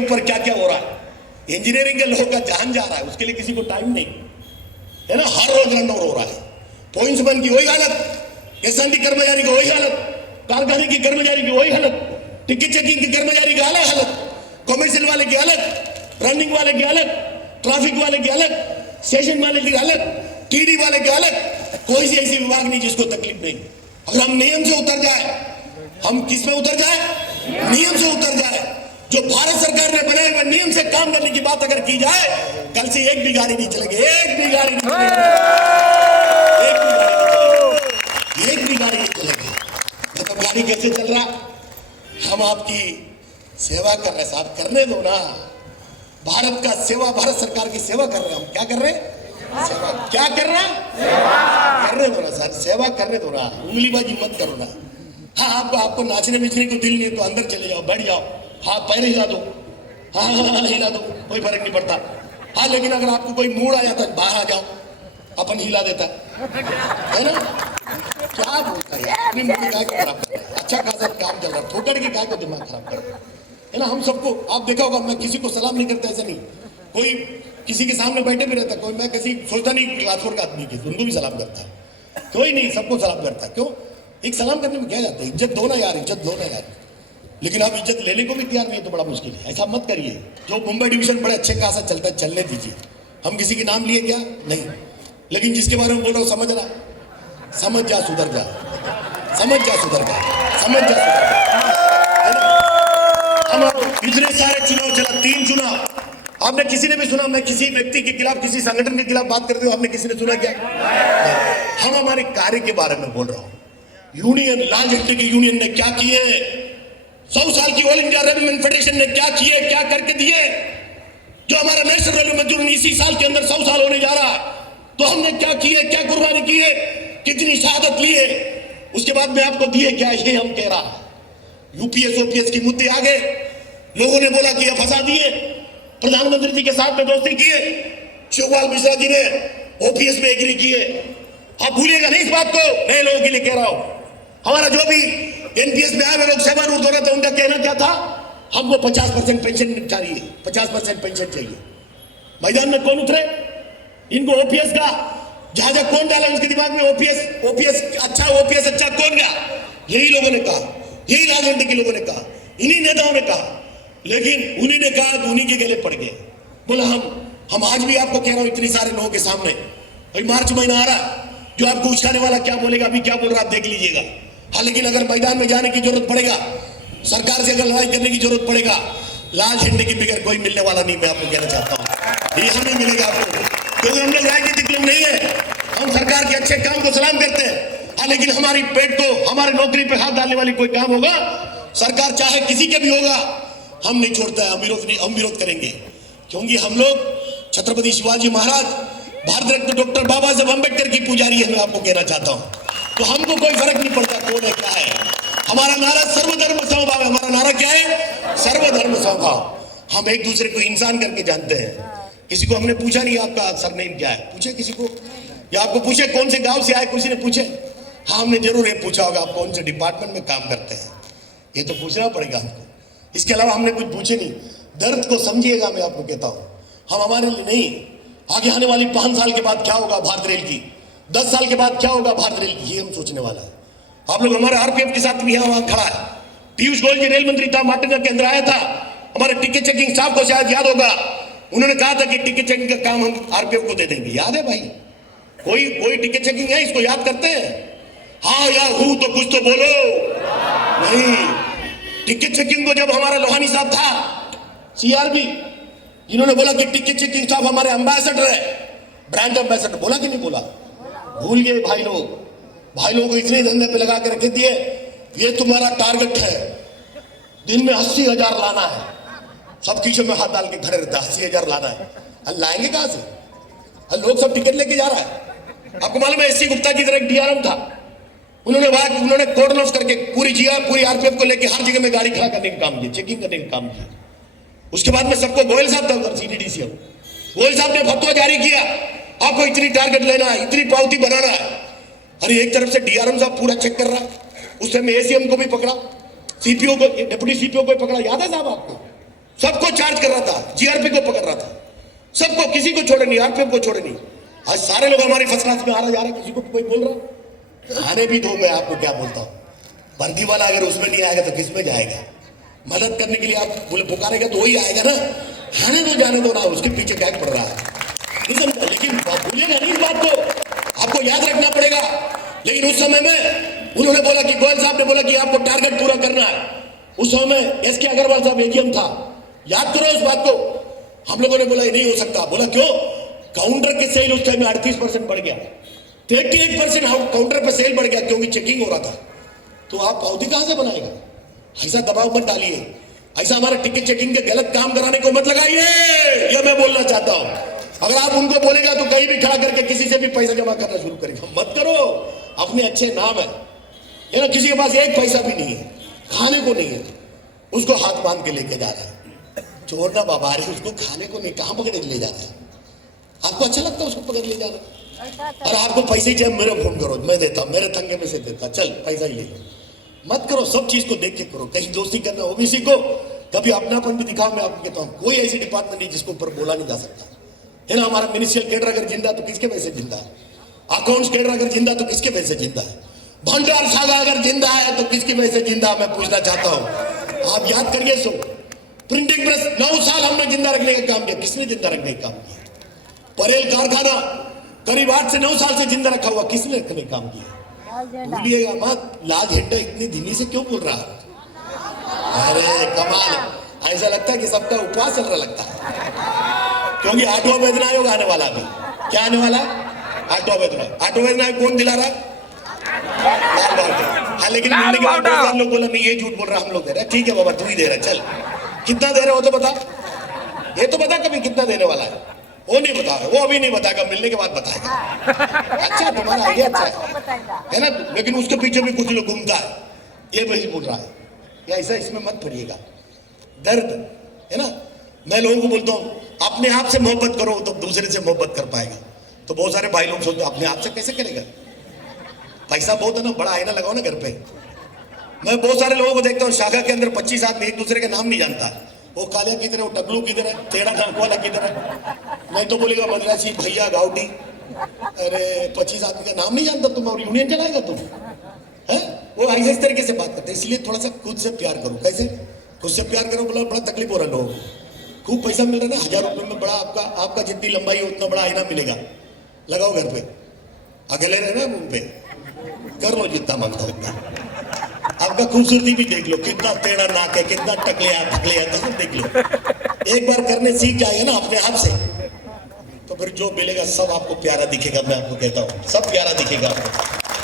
ऊपर क्या क्या हो रहा है। इंजीनियरिंग के लोगों का जान जा रहा है, उसके लिए किसी को टाइम नहीं है ना। हर रोज रन ओवर हो रहा है। पॉइंट्स बन की वही हालत, एसएनडी कर्मचारी की वही हालत, कारखाने की कर्मचारी की वही हालत, टिकट चेकिंग की कर्मचारी की अलग हालत, कॉमर्शियल वाले की अलग, रनिंग वाले की अलग, ट्रैफिक वाले की अलग, सेशन वाले की अलग, टीडी वाले की अलग। कोई सी ऐसी विभाग नहीं जिसको तकलीफ नहीं। अगर हम नियम से उतर जाए, हम किस में उतर जाए? नियम से उतर जाए। जो भारत सरकार ने बनाए हुए नियम से काम करने की बात अगर की जाए, कल से एक भी गाड़ी नहीं चलेगी, एक भी गाड़ी नहीं चलेगी, एक भी गाड़ी नहीं चलेगी। मतलब गाड़ी कैसे चल रहा? हम आपकी सेवा कर रहे साहब, करने दो ना। भारत का सेवा, भारत सरकार की सेवा कर रहे हैं हम। क्या कर रहे हैं? सेवा। क्या कर रहे हैं? करने दो ना सर, सेवा करने दो ना, उंगलीबाजी मत करो ना। हाँ, आपको नाचने बिचने को दिल नहीं तो अंदर चले जाओ, बैठ जाओ, हाथ पैर हिला दो, हाँ हिला दो, कोई फर्क नहीं पड़ता। हाँ, लेकिन अगर आपको कोई मूड आ जाता है बाहर आ जाओ, अपन हिला देता है ना। क्या बोलता है अपनी मूड काय को खराब कर, अच्छा खासा काम चल रहा है, ठोकर के काय को दिमाग खराब कर, है ना। हम सबको आप देखा होगा, मैं किसी को सलाम नहीं करता, ऐसा नहीं। कोई किसी के सामने बैठे भी रहता, कोई मैं किसी सोचता नहीं क्लास 4 का आदमी की उनको भी सलाम करता है, कोई नहीं, सबको सलाम करता है। क्यों? एक सलाम करने में क्या जाता है? इज्जत दो ना यार, इज्जत दो ना यार। लेकिन आप इज्जत लेने को भी तैयार नहीं है तो बड़ा मुश्किल है। ऐसा मत करिए। जो मुंबई डिवीजन बड़े अच्छे खासा चलता है, चलने दीजिए। हम किसी के नाम लिए क्या? नहीं। लेकिन जिसके बारे में बोल रहा हूं समझ रहा, समझ जा, सुधर जा, समझ जा, सुधर जा, समझ जा, सुधर जा। हम इतने सारे चुनाव चला, 3 चुनाव, आपने किसी ने भी सुना मैं किसी व्यक्ति के खिलाफ, किसी संगठन के खिलाफ बात करते हो? आपने किसी ने सुना क्या? हम हमारे कार्य के बारे में बोल रहा हूं। यूनियन, लाल झंडे की यूनियन ने क्या किए? 100 साल की ऑल इंडिया रेलवे फेडरेशन ने क्या किए, क्या करके दिए? जो हमारा नेशनल रेलवे मंजूर इसी साल के अंदर 100 साल होने जा रहा है, तो हमने क्या किए, क्या कुर्बानी की है, कितनी शहादत ली है, उसके बाद में आपको दिए क्या? ये हम कह रहा है। यूपीएस ओपीएस की मुद्दे आ गए, लोगों ने बोला कि ये फंसा दिए, प्रधानमंत्री जी के साथ में दोस्ती किए, शिवपाल मिश्रा जी ने ओपीएस में एग्री किए। आप भूलिएगा नहीं इस बात को, नए लोगों के लिए कह रहा हूं। हमारा जो भी एनपीएस में आए हुए लोग सेवा रूट हो रहे थे, उनका कहना क्या था? हमको 50% पेंशन चाहिए, 50% पेंशन चाहिए। मैदान में कौन उतरे? इनको ओपीएस का जहां कौन डाला उसके दिमाग में? ओपीएस अच्छा, ओपीएस अच्छा कौन गया? यही लोगों ने कहा, यही लाल झंडे के लोगों ने कहा, इन्हीं नेताओं ने कहा। लेकिन उन्हीं ने कहा तो उन्हीं के गले पड़ गए। बोला हम आज भी आपको कह रहा हूं इतनी सारे लोगों के सामने, भाई मार्च महीना आ रहा, जो आपको उछाने वाला क्या बोलेगा, अभी क्या बोल रहा आप देख लीजिएगा। हाँ, लेकिन अगर मैदान में जाने की जरूरत पड़ेगा, सरकार से अगर लड़ाई करने की जरूरत पड़ेगा, लाल झंडे की बिगड़ कोई मिलने वाला नहीं। मैं आपको कहना चाहता हूं, ये हमें मिलेगा आपको, क्योंकि हम लोग राजनीतिक लोग नहीं है। हम सरकार के अच्छे काम को सलाम करते हैं। हाँ, लेकिन हमारी पेट को, हमारे नौकरी पे हाथ डालने वाली कोई काम होगा, सरकार चाहे किसी के भी होगा, हम नहीं छोड़ता है, हम विरोध करेंगे। क्योंकि हम लोग छत्रपति शिवाजी महाराज, भारत रत्न डॉक्टर बाबा साहब अम्बेडकर की पुजारी है। मैं आपको कहना चाहता हूं, तो हमको कोई फर्क नहीं पड़ता कौन है क्या है। हमारा नारा सर्वधर्म समभाव है। हमारा नारा क्या है? सर्वधर्म समभाव। हम एक दूसरे को इंसान करके जानते हैं। किसी को हमने पूछा नहीं आपका सरनेम क्या है, पूछे किसी को? या आपको पूछे कौन से गांव से आए, किसी ने पूछे? हाँ, हमने जरूर ये पूछा होगा आप कौन से डिपार्टमेंट में काम करते हैं, ये तो पूछना पड़ेगा हमको। इसके अलावा हमने कुछ पूछे नहीं। दर्द को समझिएगा, मैं आपको कहता हूं, हम हमारे लिए नहीं, आगे आने वाली 5 साल के बाद क्या होगा भारत रेल की, 10 साल के बाद क्या होगा भारत रेल की, ये हम सोचने वाला है। आप लोग हमारे आरपीएफ के साथ भी यहाँ वहां खड़ा है। पीयूष गोयल जी रेल मंत्री था, माटंगा के अंदर आया था। हमारे टिकट चेकिंग साहब को शायद याद होगा, उन्होंने कहा था कि टिकट चेकिंग का काम हम आरपीएफ को दे देंगे। याद है भाई? कोई टिकट चेकिंग है, इसको याद करते हैं? हाँ या हूं तो कुछ तो बोलो। नहीं, टिकट चेकिंग को जब हमारा लोहानी साहब था, सीआरबी, इन्होंने बोला कि टिकट चेकिंग साहब हमारे एम्बेसडर है, ब्रांड एम्बेसडर, बोला कि नहीं बोला? भूल गए भाई लोग। भाई लोगों को इतने धंधे पे लगा के रखे दिए, ये तुम्हारा टारगेट है, दिन में 80,000 लाना है। सब कीचड़ में हाथ डाल के खड़े रहते, 80,000 लाना है। लाएंगे कहां से? लोग सब टिकट लेके जा रहा है। आपको मालूम है एससी गुप्ता की तरह एक डीआरएम था, उन्होंने कोर्डन ऑफ करके पूरी आरपीएफ को लेके हर जगह में गाड़ी खड़ा करने का काम किया, चेकिंग करने का काम किया। उसके बाद में सबको गोयल साहब था उधर सीडीडीसी, गोयल साहब ने फतवा जारी किया, आपको इतनी टारगेट लेना है, इतनी पावती बनाना है। अरे एक तरफ से डीआरएम साहब पूरा चेक कर रहा, उस टाइम एसीएम को भी पकड़ा, सीपीओ को, डिप्टी सीपीओ को भी पकड़ा। याद है साहब आपको? सबको चार्ज कर रहा था, जीआरपी को पकड़ रहा था, सबको, किसी को छोड़े नहीं, आरपीएफ को छोड़े नहीं। आज सारे लोग हमारी फर्स्ट क्लास में आ रहा जा रहा, किसी को कोई बोल रहा। आने भी दो, मैं आपको क्या बोलता हूँ, वर्दी वाला अगर उसमें नहीं आएगा तो किस में जाएगा? मदद करने के लिए आप बोले पुकारेगा तो वही आएगा ना। आने दो, जाने दो ना, उसके पीछे क्या पड़ रहा है, नहीं समझा। लेकिन भूलिएगा नहीं इस बात को, आपको याद रखना पड़ेगा। लेकिन उस समय में उन्होंने बोला कि गोयल साहब ने बोला कि आपको टारगेट पूरा करना है। उस समय एसके अग्रवाल साहब एजीएम था, याद करो उस बात को। हम लोगों ने बोला ये नहीं हो सकता। बोला क्यों? काउंटर के सेल उस टाइम में 38% बढ़ गया, 38% काउंटर पे सेल बढ़ गया, क्योंकि चेकिंग हो रहा था। तो आप पावती कहां से बनाएगा? ऐसा दबाव मत डालिए, ऐसा हमारे टिकट चेकिंग के गलत काम कराने को मत लगाइए, यह मैं बोलना चाहता हूं। अगर आप उनको बोलेगा तो कहीं भी खड़ा करके किसी से भी पैसा जमा करना शुरू करेगा, मत करो। अपने अच्छे नाम है ना, किसी के पास एक पैसा भी नहीं है, खाने को नहीं है, उसको हाथ बांध के लेके जा रहा है। चोर ना बाबा रे, उसको खाने को नहीं, कहां पकड़ के ले जा रहा है? आपको अच्छा लगता है उसको पकड़ ले जा रहा है? और आपको पैसे चाहिए, मेरे फोन करो, मैं देता, मेरे तंगे में से देता, चल पैसा ही ले लो। मत करो, सब चीज को देख के करो। कहीं दोस्ती करना ओबीसी को, कभी अपनापन भी दिखाओ। मैं आपको कहता हूं, कोई ऐसी डिपार्टमेंट नहीं जिसको ऊपर बोला नहीं जा सकता है ना। हमारा मिनिस्ट्रियल कैडर अगर जिंदा तो किसके वजह से जिंदा है? अकाउंट्स कैडर अगर जिंदा तो किसके वजह से जिंदा है? भंडार सागा अगर जिंदा है तो किसकी वजह से जिंदा? मैं पूछना चाहता हूं, आप याद करिए। सो प्रिंटिंग प्रेस 9 साल हमने जिंदा रखने का काम किया, किसने जिंदा रखने का काम किया? परेल कारखाना करीब 8 से 9 साल से जिंदा रखा हुआ, किसने रखने का काम किया? भूलिएगा मत। लाल झंडा इतनी धीमी से क्यों बोल रहा है? अरे कमाल, ऐसा लगता है कि सबका उपवास चल रहा लगता है, क्योंकि 8वां वेतन आयोग आने वाला। अभी क्या आने वाला? 8वां वेतन आयोग। 8वां वेतन आयोग कौन दिला रहा? लाल बहादुर। हाँ, लेकिन मिलने के बाद 2 लोग बोला नहीं, ये झूठ बोल रहा, हम लोग दे रहे। ठीक है बाबा, तू ही दे रहा, चल कितना दे रहे हो तो बता, ये तो बता कभी कितना देने वाला है। वो नहीं बता, वो अभी नहीं बताएगा, मिलने के बाद बताएगा। अच्छा, तुम्हारा आइडिया अच्छा है ना, लेकिन उसके पीछे भी कुछ लोग घूमता है, ये वही बोल रहा है या ऐसा। इसमें मत पड़िएगा, दर्द है ना। मैं लोगों को बोलता हूँ, अपने आप से मोहब्बत करो तो दूसरे से मोहब्बत कर पाएगा। तो बहुत सारे भाई लोग सोचते अपने आप से कैसे करेगा, पैसा बहुत है ना, बड़ा आईना लगाओ ना घर पे। मैं बहुत सारे लोगों को देखता हूँ, शाखा के अंदर 25 आदमी एक दूसरे का नाम नहीं जानता। वो कालिया किधर है, वो टकलू किधर है, टेढ़ा नाक वाला किधर है, नहीं तो बोलेगा मद्रासी भैया गाउडी। अरे 25 आदमी का नाम नहीं जानता तुम, और यूनियन चलाएगा तुम? है वो ऐसे इस तरीके से बात करते हैं। इसलिए थोड़ा सा खुद से प्यार करो। कैसे खुद से प्यार करो? बोला बड़ा तकलीफ हो रहा है लोगों को, खूब पैसा मिल रहा है ना, 1000 रुपये में बड़ा आपका जितनी लंबाई है उतना बड़ा आईना मिलेगा, लगाओ घर पे, अकेले रहना रूम पे, कर लो जितना मांगता उतना। आपका खूबसूरती भी देख लो, कितना टेढ़ा नाक है, कितना टकलिया सब देख लो। एक बार करने सीख जाएगा ना अपने आप से, तो फिर जो मिलेगा सब आपको प्यारा दिखेगा। मैं आपको कहता हूँ, सब प्यारा दिखेगा आपको।